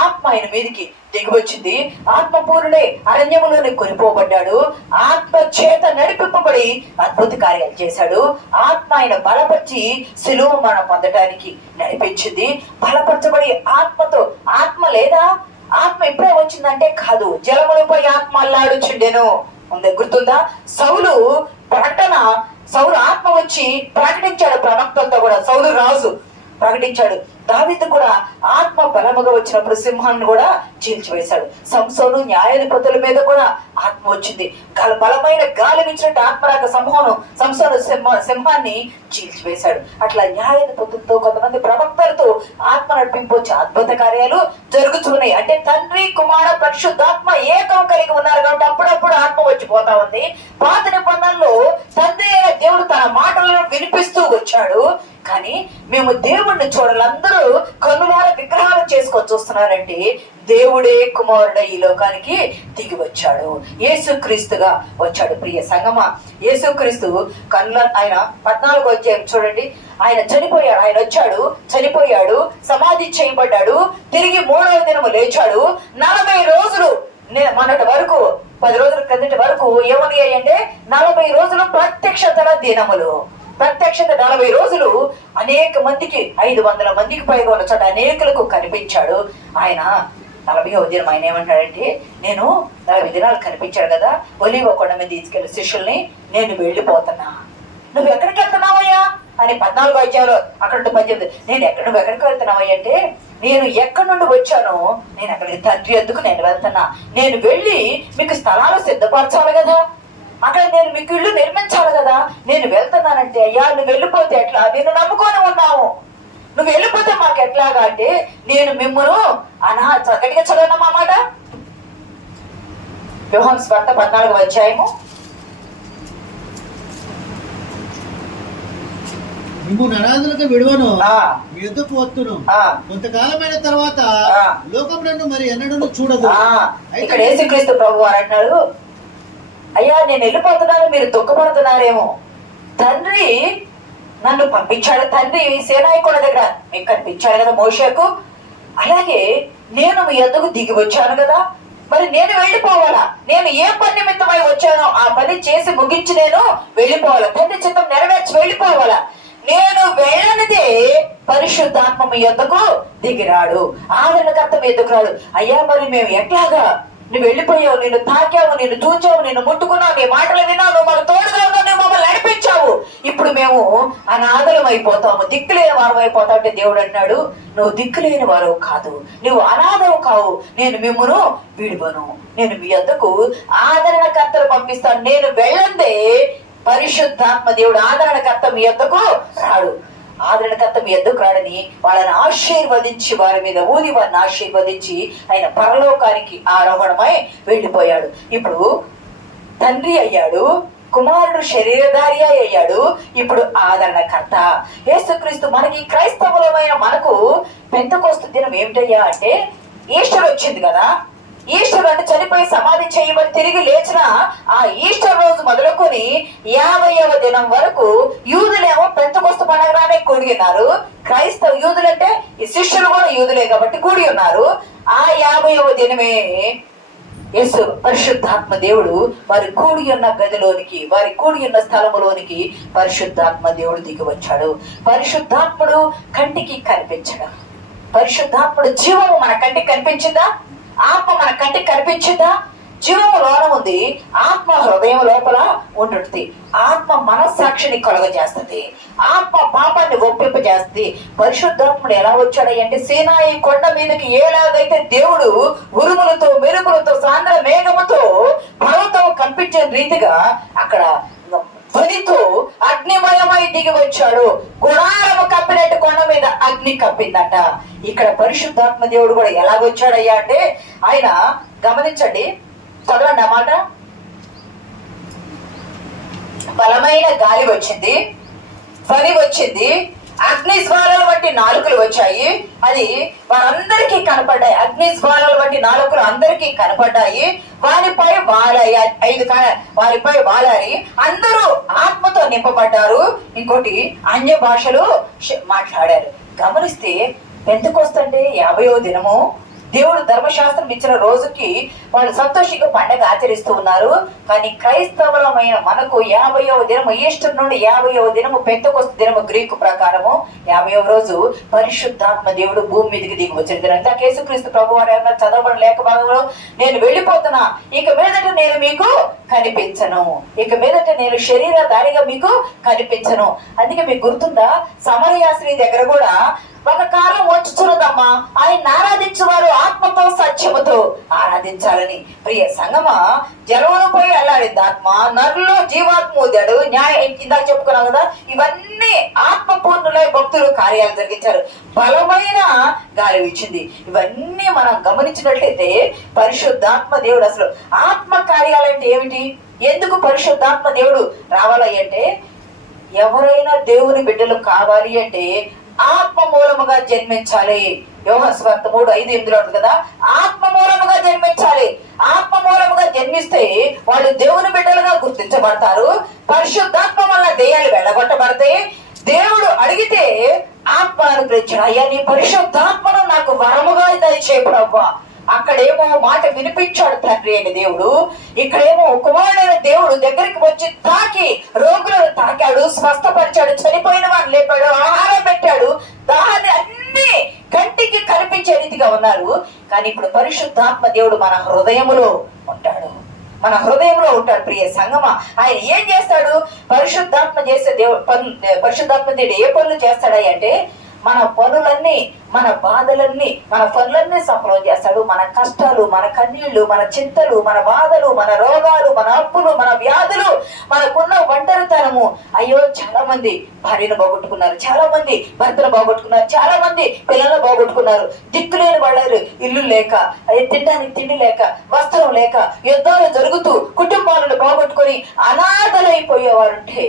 ఆత్మ ఆయన మీదికి దిగి వచ్చింది. ఆత్మ పూర్ణుడై అరణ్యములోనే కొనిపోబడ్డాడు. ఆత్మ చేత నడిపింపబడి అద్భుత కార్యాలు చేశాడు. ఆత్మ ఆయన బలపరిచి శిలువ మరణం పొందడానికి నడిపించింది. బలపరచబడి ఆత్మతో, ఆత్మ లేదా, ఆత్మ ఇప్పుడే వచ్చిందంటే కాదు, జలములపై ఆత్మ అల్లాడుచుండెను. గుర్తుందా? సౌలు ఆత్మ వచ్చి ప్రకటించాడు, ప్రవక్తలతో కూడా. సౌలు రాజు ప్రకటించాడు, దావీదు కూడా ఆత్మ బలముగా వచ్చినప్పుడు సింహాన్ని కూడా చీల్చివేశాడు. సంసోను న్యాయాధిపతుల మీద కూడా ఆత్మ వచ్చింది. బలమైన గాలి ఇచ్చినట్టు ఆత్మరాక సంసోను సింహాన్ని చీల్చివేశాడు. అట్లా న్యాయాధిపతులతో కొంతమంది ప్రవక్తలతో ఆత్మ నడిపింపు వచ్చి అద్భుత కార్యాలు జరుగుతున్నాయి. అంటే తండ్రి కుమార పరిశుద్ధాత్మ ఏకం కలిగి ఉన్నారు కాబట్టి అప్పుడప్పుడు ఆత్మ వచ్చిపోతా ఉంది. పాత నిబంధనలో తండ్రి అయిన దేవుడు తన మాటలను వినిపిస్తూ వచ్చాడు. కానీ మేము దేవుణ్ణి చూడాలి. అందరూ కన్నులార విగ్రహాలు చేసుకొని చూస్తున్నారంటే దేవుడే కుమారుడు ఈ లోకానికి దిగి వచ్చాడు, యేసుక్రీస్తుగా వచ్చాడు. ప్రియ సంగమా, యేసుక్రీస్తు ఆయన 14వ అధ్యాయం చూడండి. ఆయన చనిపోయాడు, ఆయన వచ్చాడు, చనిపోయాడు, సమాధి చేయబడ్డాడు, తిరిగి 3వ దినము లేచాడు. 40 రోజులు మొన్నటి వరకు 10 రోజుల కిందటి వరకు ఏమని అంటే 40 రోజులు ప్రత్యక్షతల దినములు. ప్రత్యక్షత 40 రోజులు అనేక మందికి 500 మందికి పైగా ఉన్న చోట అనేకులకు కనిపించాడు. ఆయన 40వ దినం ఆయన ఏమంటాడంటే, నేను 40 దినాలు కనిపించాడు కదా, ఒలీవ కొండ మీద తీసుకెళ్లి శిష్యుల్ని, నేను వెళ్ళిపోతున్నా, నువ్వు ఎక్కడికి వెళ్తున్నావయ్యా అని 14వ అధ్యాయంలో అక్కడ 18 నువ్వు ఎక్కడికి వెళ్తున్నావయ్యా అంటే, నేను ఎక్కడి నుండి వచ్చానో నేను అక్కడికి తండ్రి ఎందుకు నేను వెళ్తున్నా, నేను వెళ్ళి మీకు స్థలాలు సిద్ధపరచాలి కదా, అక్కడ నేను మీకు ఇల్లు నిర్మించాలి కదా, నేను వెళ్తున్నానంటే, అయ్యా నువ్వు వెళ్ళిపోతే ఎట్లా, నిన్ను నమ్ముకొని ఉన్నావు, నువ్వు వెళ్ళిపోతే మాకు ఎట్లాగా అంటే, నేను మిమ్మల్ని గట్టిగా చదవనమ్మా మాట. యోహాను సువార్త 14వ అధ్యాయము. మిమ్మును అనాథులకు విడువను, మీ యుద్ధకు వత్తును, కొంతకాలమైన తర్వాత లోకం నన్ను మరి ఎన్నడూ చూడదు. ఇక్కడ యేసుక్రీస్తు ప్రభువు అంటున్నాడు, అయ్యా నేను వెళ్ళిపోతున్నాను, మీరు దుఃఖపడుతున్నారేమో, తండ్రి నన్ను పంపించాడు, తండ్రి సేనాయకుల దగ్గర మీకు కనిపించాడు కదా మోషేకు, అలాగే నేను మీ యొద్దకు దిగి వచ్చాను కదా, మరి నేను వెళ్ళిపోవాలా, నేను ఏ పని నిమిత్తమై వచ్చానో ఆ పని చేసి ముగించి నేను వెళ్ళిపోవాలా, తండ్రి చిత్తం నెరవేర్చి వెళ్ళిపోవాలా, నేను వెళ్ళనిదే పరిశుద్ధాత్మ మీ యొద్దకు దిగిరాడు, ఆదరణకర్త మీ యొద్దకు రాడు. అయ్యా మరి మేము ఎట్లాగా, నువ్వు వెళ్ళిపోయావు, నేను తాకావు, నేను చూచావు, నేను ముట్టుకున్నావు, నీ మాటలు విన్నావు, నువ్వు మాకు తోడుగా ఉన్నావు, నువ్వు మమ్మల్ని నడిపించావు, ఇప్పుడు మేము అనాథలం అయిపోతాము, దిక్కులేని వారం అయిపోతావు అంటే దేవుడు అన్నాడు, నువ్వు దిక్కులేని వారు కాదు, నువ్వు అనాథవు కావు, నేను మిమ్మును విడువను, నేను మీ యొద్దకు ఆదరణకర్తలు పంపిస్తాను, నేను వెళ్ళందే పరిశుద్ధాత్మ దేవుడు ఆదరణకర్త మీ యొద్దకు రాడు, ఆదరణకర్త మీ ఎద్దుకు రాడని వాళ్ళని ఆశీర్వదించి వారి మీద ఊది వారిని ఆశీర్వదించి ఆయన పరలోకానికి ఆరోహణమై వెళ్ళిపోయాడు. ఇప్పుడు తండ్రి అయ్యాడు, కుమారుడు శరీరధారి అయ్యాడు, ఇప్పుడు ఆదరణకర్త. యేసుక్రీస్తు మనకి క్రైస్తవులమైన మనకు పెంతెకోస్తు దినం ఏమిటయ్యా అంటే, ఈస్టర్ వచ్చింది కదా, ఈస్టర్ అంటే చనిపోయి సమాధి చేయబడి తిరిగి లేచిన ఆ ఈస్టర్ రోజు మొదలుకొని 50వ దినం వరకు యూదులేమో పెంతెకోస్తు పండుగనే కూడి ఉన్నారు. యూదులంటే ఈ శిష్యులు కూడా యూదులే కాబట్టి కూడి ఉన్నారు. ఆ 50వ దినమే యేసు పరిశుద్ధాత్మ దేవుడు వారి కూడి ఉన్న గదిలోనికి, వారి కూడి ఉన్న స్థలములోనికి పరిశుద్ధాత్మ దేవుడు దిగి వచ్చాడు. పరిశుద్ధాత్ముడు కంటికి కనిపించడం, పరిశుద్ధాత్ముడు జీవము మన కంటికి కనిపించిందా, ఆత్మ మన కంటికి కనిపించిందా, జీవము లోన ఉంది, ఆత్మ హృదయం లోపల ఉంటుంది, ఆత్మ మనస్సాక్షిని కలుగజేస్తుంది, ఆత్మ పాపాన్ని ఒప్పింపజేస్తుంది. పరిశుద్ధాత్ముడు ఎలా వచ్చాడంటే, సీనాయి కొండ మీదకి ఎలాగైతే దేవుడు ఉరుములతో మెరుపులతో సాంద్ర మేఘముతో పర్వతం కనిపించే రీతిగా అక్కడ ధ్వనితో అగ్నిమయమై దిగి వచ్చాడు. గుడారము కప్పినట్టు కొండ మీద అగ్ని కప్పిందట. ఇక్కడ పరిశుద్ధాత్మ దేవుడు కూడా ఎలాగొచ్చాడయ్యా అంటే, ఆయన గమనించండి, చదవండి ఆ మాట. బలమైన గాలి వచ్చింది, ధ్వని వచ్చింది, అగ్ని జ్వాలలు వంటి నాలుకలు వచ్చాయి, అది వారందరికీ కనపడ్డాయి. అగ్ని జ్వాలలు వంటి నాలుకలు అందరికీ కనపడ్డాయి, వారిపై వాలాయి, 5 వారిపై వాలారి, అందరూ ఆత్మతో నింపబడ్డారు, ఇంకోటి అన్య భాషలు మాట్లాడారు. గమనిస్తే పెంతెకోస్తు అంటే 50వ దినము, దేవుడు ధర్మశాస్త్రం ఇచ్చిన రోజుకి వాళ్ళు సంతోషంగా పండగ ఆచరిస్తూ ఉన్నారు. కానీ క్రైస్తవులమైన మనకు 50వ దినము ఈస్టర్ నుండి 50వ దినము పెంతెకోస్తు దినము గ్రీకు ప్రకారము 50వ రోజు పరిశుద్ధాత్మ దేవుడు భూమి మీదకి దిగి వచ్చింది. అంతా యేసుక్రీస్తు ప్రభు వారు ఏమన్నా చదవబడిన లేఖ భాగంలో, నేను వెళ్ళిపోతున్నా, ఇక మీదట నేను మీకు కనిపించను, ఇక మీదట నేను శరీరధారిగా మీకు కనిపించను. అందుకే మీకు గుర్తుందా, సమరయ స్త్రీ దగ్గర కూడా ఒక కాలం వచ్చుచున్నదమ్మా, ఆయన ఆరాధించేవారు ఆత్మతో సత్యముతో ఆరాధించాలని. ప్రియ సంగమా, జలమును పోయి అల్లాడింది ఆత్మ, నరులో జీవాత్మ ఊదాడు. ఇందాక చెప్పుకున్నాం కదా, ఇవన్నీ ఆత్మపూర్ణులై భక్తులు కార్యాలు జరిగించారు. బలమైన గాలి వీచింది. ఇవన్నీ మనం గమనించినట్లయితే పరిశుద్ధాత్మ దేవుడు అసలు ఆత్మ కార్యాలంటే ఏమిటి? ఎందుకు పరిశుద్ధాత్మ దేవుడు రావాలి అంటే, ఎవరైనా దేవుని బిడ్డలు కావాలి అంటే ఆత్మ మూలముగా జన్మించాలి. యోహాను సువార్త 3:5-8 కదా, ఆత్మ మూలముగా జన్మించాలి. ఆత్మ మూలముగా జన్మిస్తే వాళ్ళు దేవుని బిడ్డలుగా గుర్తించబడతారు. పరిశుద్ధాత్మ వల్ల దెయ్యాలు వెళ్ళగొట్టబడతాయి. దేవుడు అడిగితే ఆత్మ అనుగ్రహించాడు, అయ్యా నీ పరిశుద్ధాత్మను నాకు వరముగా దయచేయి ప్రభువా. అక్కడేమో మాట వినిపించాడు తండ్రి అయిన దేవుడు, ఇక్కడేమో కుమారుడైన దేవుడు దగ్గరికి వచ్చి తాకి రోగులను తాకాడు, స్వస్థపరిచాడు, చనిపోయిన వాడిని లేపాడు, ఆహారం పెట్టాడు. దాన్ని అన్ని కంటికి కనిపించే రీతిగా ఉన్నారు. కానీ ఇప్పుడు పరిశుద్ధాత్మ దేవుడు మన హృదయములో ఉంటాడు, మన హృదయంలో ఉంటాడు. ప్రియ సంగమా, ఆయన ఏం చేస్తాడు? పరిశుద్ధాత్మ చేసే పరిశుద్ధాత్మ దేవుడు ఏ పనులు చేస్తాడా అంటే, మన పనులన్నీ, మన బాధలన్నీ, మన పనులన్నీ సఫలం చేస్తాడు. మన కష్టాలు, మన కన్నీళ్లు, మన చింతలు, మన బాధలు, మన రోగాలు, మన అప్పులు, మన వ్యాధులు, మనకున్న ఒంటరితనము. అయ్యో చాలా మంది భార్యను పోగొట్టుకున్నారు, చాలా మంది భర్తను పోగొట్టుకున్నారు, చాలా మంది పిల్లలను పోగొట్టుకున్నారు. దిక్కులేని వాళ్ళు, ఇల్లు లేక, తినడానికి తిండి లేక, వస్త్రం లేక, యుద్ధాలు జరుగుతూ కుటుంబాలను పోగొట్టుకొని అనాథలైపోయేవారుంటే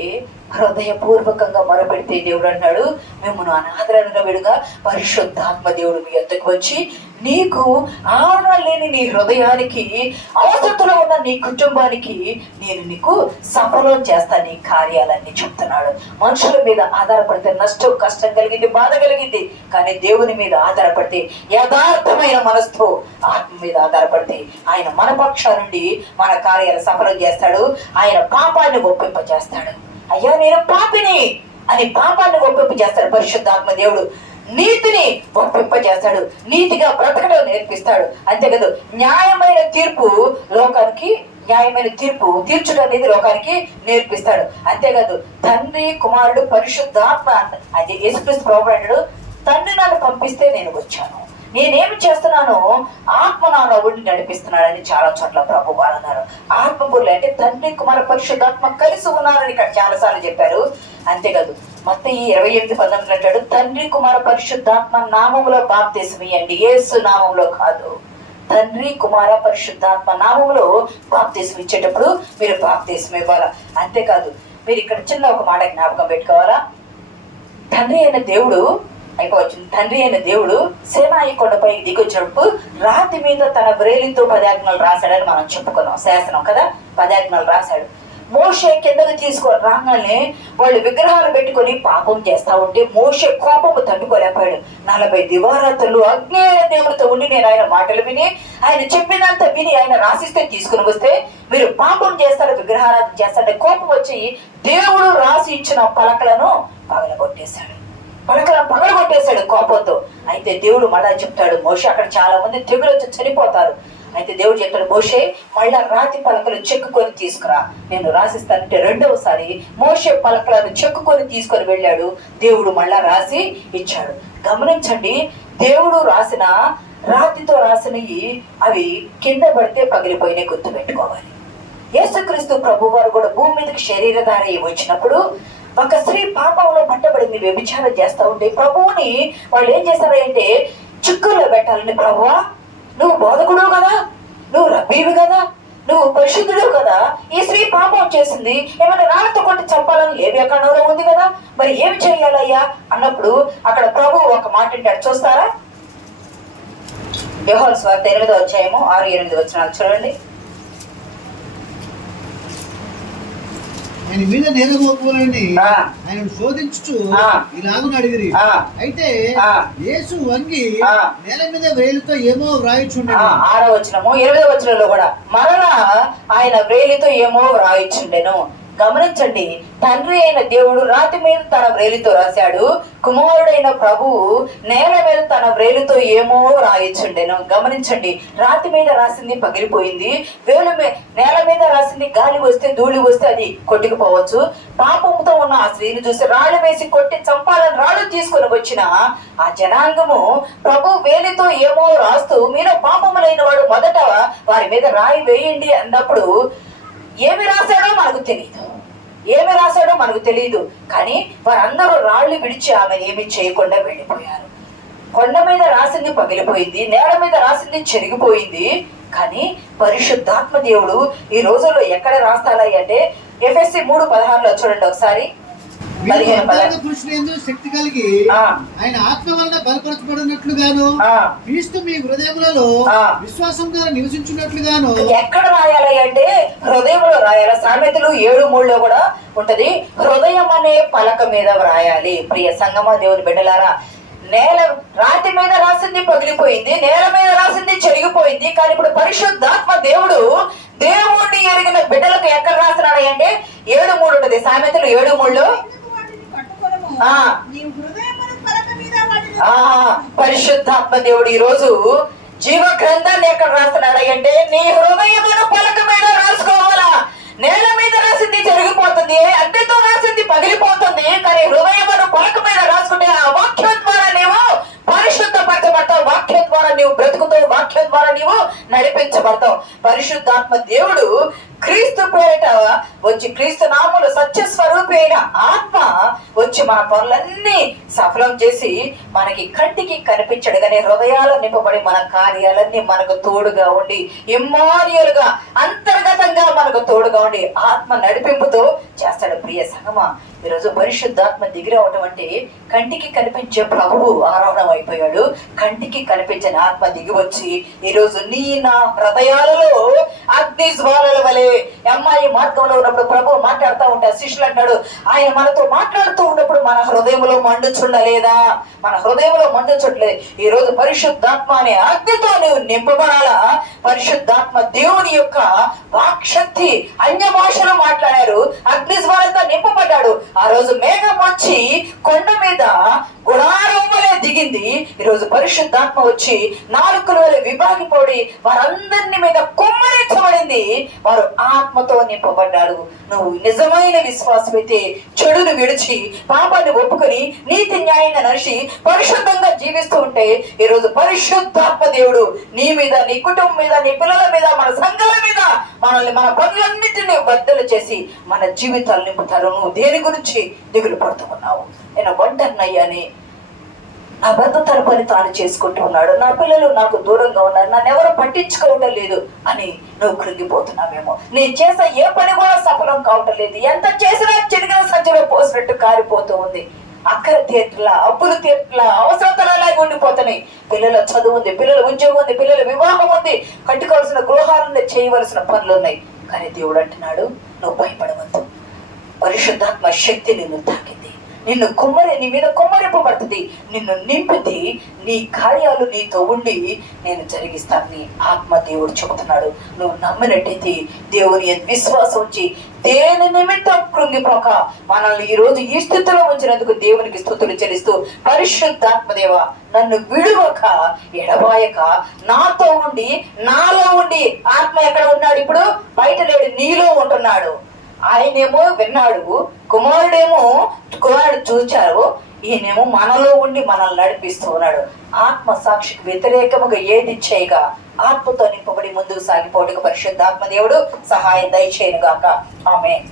హృదయపూర్వకంగా మొరపెడితే దేవుడు అన్నాడు, మిమ్మల్ని అనాథరనుగా విడుగా పరిశుద్ధాత్మ దేవుడు మీ యొద్దకు వచ్చి నీకు ఆధారం లేని నీ హృదయానికి, అవసరతలో ఉన్న నీ కుటుంబానికి నేను నీకు సఫలం చేస్తాను. నీ కార్యాలన్నీ చెప్తున్నాడు. మనుషుల మీద ఆధారపడితే నష్టం, కష్టం కలిగింది, బాధ కలిగింది. కానీ దేవుని మీద ఆధారపడితే, యథార్థమైన మనసుతో ఆత్మ మీద ఆధారపడితే ఆయన మన పక్ష నుండి మన కార్యాలు సఫలం చేస్తాడు. ఆయన పాపాన్ని ఒప్పింపజేస్తాడు. అయ్యా నేను పాపిని అని పాపాన్ని ఒప్పింప చేస్తాడు పరిశుద్ధాత్మ దేవుడు. నీతిని ఒప్పింపజేస్తాడు, నీతిగా బ్రతకడం నేర్పిస్తాడు. అంతేకాదు న్యాయమైన తీర్పు లోకానికి, న్యాయమైన తీర్పు తీర్చుట అనేది లోకానికి నేర్పిస్తాడు. అంతేకాదు తండ్రి, కుమారుడు, పరిశుద్ధాత్మ, అది యేసుక్రీస్తు ప్రభువు అంటాడు, తండ్రి నన్ను పంపిస్తే నేను వచ్చాను, నేనేమి చేస్తున్నానో ఆత్మ నాలో ఉండి నడిపిస్తున్నాడని చాలా చోట్ల ప్రభు వారు అన్నారు. ఆత్మపూర్లు అంటే తండ్రి, కుమార, పరిశుద్ధాత్మ కలిసి ఉన్నారని ఇక్కడ చాలా సార్లు చెప్పారు. అంతేకాదు మత్తయి 28:19 అంటాడు, తండ్రి, కుమార, పరిశుద్ధాత్మ నామములో బాప్తిసం ఇయ్యండి, యేసు నామంలో కాదు. తండ్రి, కుమార, పరిశుద్ధాత్మ నామములో బాప్తిసం ఇచ్చేటప్పుడు మీరు బాప్తిసం ఇవ్వాలా. అంతేకాదు మీరు ఇక్కడ చిన్న ఒక మాట జ్ఞాపకం పెట్టుకోవాలా. తండ్రి అయిన దేవుడు అయిపోవచ్చింది. తండ్రి అయిన దేవుడు సేనాయి కొండపై దిగొచ్చినప్పుడు రాతి మీద తన వ్రేలితో 10 ఆజ్ఞలు రాశాడని మనం చెప్పుకున్నాం, శాసనం కదా, 10 ఆజ్ఞలు రాశాడు. మోషే కిందకి రాగానే వాళ్ళు విగ్రహాలు పెట్టుకొని పాపం చేస్తా ఉంటే మోషే కోపము తట్టుకోలేకపోయాడు. 40 దివారాత్రులు అజ్ఞేయ దేవుడితో ఉండి నేను ఆయన మాటలు విని, ఆయన చెప్పినంత విని ఆయన రాసిస్తే తీసుకుని వస్తే మీరు పాపం చేస్తారు, విగ్రహారాధన చేస్తారంటే కోపం వచ్చి దేవుడు రాసి ఇచ్చిన పలకలను పగలగొట్టేశాడు కోపంతో. అయితే దేవుడు మళ్ళా చెప్తాడు, మోషే అక్కడ చాలా మంది తెగులు వచ్చి చనిపోతారు. అయితే దేవుడు చెప్తాడు, మోషే మళ్ళా రాతి పలకలు చెక్కుకొని తీసుకురా, నేను రాసిస్తానంటే రెండవసారి మోషే పలకలను చెక్కుకొని తీసుకొని వెళ్ళాడు. దేవుడు మళ్ళా రాసి ఇచ్చాడు. గమనించండి, దేవుడు రాసిన రాతితో రాసినవి అవి కింద పడితే పగిలిపోయినాయి, గుర్తు పెట్టుకోవాలి. యేసుక్రీస్తు ప్రభు వారు కూడా భూమి మీదకి శరీరధారి వచ్చినప్పుడు ఒక స్త్రీ పాపంలో పట్టబడింది, వ్యభిచారం చేస్తా ఉంటే ప్రభువుని వాళ్ళు ఏం చేస్తారంటే చిక్కుల్లో పెట్టాలని, ప్రభువా నువ్వు బోధకుడు కదా, నువ్వు రబ్బీవి కదా, నువ్వు పరిశుద్ధుడు కదా, ఈ స్త్రీ పాపం చేసింది, ఏమైనా రాళ్ళతో కొట్టి చంపాలని లేవి అఖండంలో ఉంది కదా, మరి ఏమి చేయాలయ్యా అన్నప్పుడు అక్కడ ప్రభు ఒక మాట అంటాడు, చూస్తారా? యోహాను సువార్త 8వ అధ్యాయము 6-8 వచనాలు చూడండి. ఆయన మీద నేరమోపులని ఆయన శోధించుచు ఇలాగున అడిగిరి. అయితే యేసు వంగి నేల మీద వేలుతో ఏమో వ్రాయిచుండెను. 6వ వచనము 8వ వచనంలో కూడా మరలా ఆయన వేలితో ఏమో వ్రాయిచుండెను. గమనించండి, తండ్రి అయిన దేవుడు రాతి మీద తన వ్రేలితో రాశాడు, కుమారుడైన ప్రభువు నేల మీద తన వ్రేలితో ఏమో రాయిచుండెను. గమనించండి, రాతి మీద రాసింది పగిలిపోయింది, నేల మీద రాసింది గాలి వస్తే ధూళి వస్తే అది కొట్టుకుపోవచ్చు. పాపంతో ఉన్న ఆ స్త్రీని చూసి రాళ్ళు వేసి కొట్టి చంపాలని రాళ్ళు తీసుకొని వచ్చిన ఆ జనాంగము ప్రభు వేలితో ఏమో రాస్తూ మీలో పాపములైన వాడు మొదట వారి మీద రాయి వేయండి అన్నప్పుడు ఏమి రాశాడో మనకు తెలియదు. కానీ వారందరూ రాళ్లు విడిచి ఆమె ఏమి చేయకుండా వెళ్ళిపోయారు. కొండ మీద రాసింది పగిలిపోయింది, నేల మీద రాసింది చెరిగిపోయింది. కానీ పరిశుద్ధాత్మ దేవుడు ఈ రోజుల్లో ఎక్కడ రాస్తాడా అంటే ఎఫెసీ 3:16 చూడండి ఒకసారి. శక్తి కలిగి ఆయన ఆత్మ వలన బలపరచబడినట్లుగాను క్రీస్తు మీ హృదయములలో విశ్వాసం ద్వారా నివసించున్నట్లుగాను. ఎక్కడ రాయాలి అంటే హృదయంలో రాయాలి. సామెతలు 7:3 కూడా ఉంటది, హృదయం అనే పలక మీద రాయాలి. ప్రియ సంగమా, దేవుని బిడ్డలారా, రాతి మీద రాసింది పగిలిపోయింది, నేల మీద రాసింది చెరిగిపోయింది. కానీ ఇప్పుడు పరిశుద్ధాత్మ దేవుడు దేవుడిని ఎరిగిన బిడ్డలకు ఎక్కడ రాస్తున్నాడు అంటే 7:3 ఉంటది. సామెతలు 7:3 పరిశుద్ధాత్మ దేవుడు ఈ రోజు జీవ గ్రంథాన్ని ఎక్కడ రాస్తున్నాడు అంటే నీ హృదయమును పలక మీద రాసుకోవాలా. నేల మీద రాసింది జరిగిపోతుంది, అగ్నితో రాసింది పగిలిపోతుంది. కానీ హృదయమును పలక మీద రాసుకుంటే ఆ వాక్యం ద్వారా నీవు పరిశుద్ధపరచబడతావు, వాక్యం ద్వారా నీవు బ్రతుకుతావు, వాక్యం ద్వారా నీవు నడిపించబడతావు. పరిశుద్ధాత్మ దేవుడు క్రీస్తు పేరిట వచ్చి, క్రీస్తు నామములు సత్య స్వరూపి అయిన ఆత్మ వచ్చి మన పనులన్నీ సఫలం చేసి మనకి కంటికి కనిపించడు కానీ హృదయాలు నింపబడి మన కార్యాలన్నీ మనకు తోడుగా ఉండి ఇమ్మాన్యులుగా అంతర్గతంగా మనకు తోడుగా ఉండి ఆత్మ నడిపింపుతో చేస్తాడు. ప్రియ సంగమా, ఈరోజు పరిశుద్ధాత్మ దిగిరావటం అంటే కంటికి కనిపించే ప్రభువు ఆరోహణం అయిపోయాడు. కంటికి కనిపించిన ఆత్మ దిగి వచ్చి ఈరోజు నీ నా హృదయాలలో అగ్ని జ్వాలల వలె అమ్మాయి మార్గంలో ఉన్నప్పుడు ప్రభు మాట్లాడుతూ ఉంటే శిష్యులు అంటాడు, ఆయన మనతో మాట్లాడుతూ ఉన్నప్పుడు మన హృదయంలో మండుచుండలేదా? మన హృదయంలో మండుచుండలేదు. ఈ రోజు పరిశుద్ధాత్మ అనే అగ్నితో నువ్వు నింపబడాలా. పరిశుద్ధాత్మ దేవుని యొక్క వాక్శక్తి, అన్య భాషలో మాట్లాడారు, అగ్ని జ్వాలతో నింపబడ్డాడు. ఆ రోజు మేఘం వచ్చి కొండ మీద గుడారం వలె దిగింది. ఈరోజు పరిశుద్ధాత్మ వచ్చి నాలుకల వలె విభాగిపోడి వారందరినీ మీద కుమ్మరించబడింది. వారు ఆత్మతో నింపబడ్డారు. నువ్వు నిజమైన విశ్వాసమైతే చెడును విడిచి పాపాన్ని ఒప్పుకొని నీతి న్యాయంగా నడిచి పరిశుద్ధంగా జీవిస్తూ ఉంటే ఈరోజు పరిశుద్ధాత్మ దేవుడు నీ మీద, నీ కుటుంబం మీద, నీ పిల్లల మీద, మన సంఘాల మీద మనల్ని, మన పనులన్నిటినీ బద్దలు చేసి మన జీవితాలు నింపుతారు. నువ్వు దేని గురించి దిగులు పడుతూ ఉన్నావు? నేను ఒంటరినయ్యాని, నా భర్త తన పని తాను చేసుకుంటూ ఉన్నాడు, నా పిల్లలు నాకు దూరంగా ఉన్నారు, నన్ను ఎవరు పట్టించుకోవటం లేదు అని నువ్వు కృంగిపోతున్నావేమో. నేను చేసే ఏ పని కూడా సఫలం కావటం లేదు, ఎంత చేసినా చిరిగిన సంచిలో పోసినట్టు కారిపోతూ ఉంది. అక్కర తీర్ట్లా, అప్పులు తీర్ట్లా, అవసరతలాగా ఉండిపోతున్నాయి. పిల్లల చదువు ఉంది, పిల్లల ఉద్యోగం ఉంది, పిల్లల వివాహం ఉంది, కట్టుకోవాల్సిన గృహాలు చేయవలసిన పనులు ఉన్నాయి. కానీ దేవుడు అంటున్నాడు, నువ్వు భయపడవద్దు. పరిశుద్ధాత్మ శక్తి నిన్ను తాకింది, నిన్ను నీ మీద కుమ్మరింపబడుతుంది, నిన్ను నింపిది, నీ కార్యాలు నీతో ఉండి నేను జరిగిస్తాను నీ ఆత్మ దేవుడు చెబుతున్నాడు. నువ్వు నమ్మినట్టయితే దేవుని విశ్వాసం ఉంచి దేని నిమిత్తం కృంగిపోక మనల్ని ఈ రోజు ఈ స్థితిలో ఉంచినందుకు దేవునికి స్తుతులు చెల్లిస్తూ, పరిశుద్ధాత్మదేవ నన్ను విడువక ఎడబాయక నాతో ఉండి నాలో ఉండి, ఆత్మ ఎక్కడ ఉన్నాడు ఇప్పుడు? బయట లేడు, నీలో ఉంటున్నాడు. ఆయనేమో విన్నాడు, కుమారుడు చూచారు, ఈయనేమో మనలో ఉండి మనల్ని నడిపిస్తూ ఉన్నాడు. ఆత్మ సాక్షికి వ్యతిరేకముగా ఏది చేయగా ఆత్మతో నింపబడి ముందుకు సాగిపోవడానికి పరిశుద్ధాత్మ దేవుడు సహాయం దయచేయను గాక. ఆమేన్.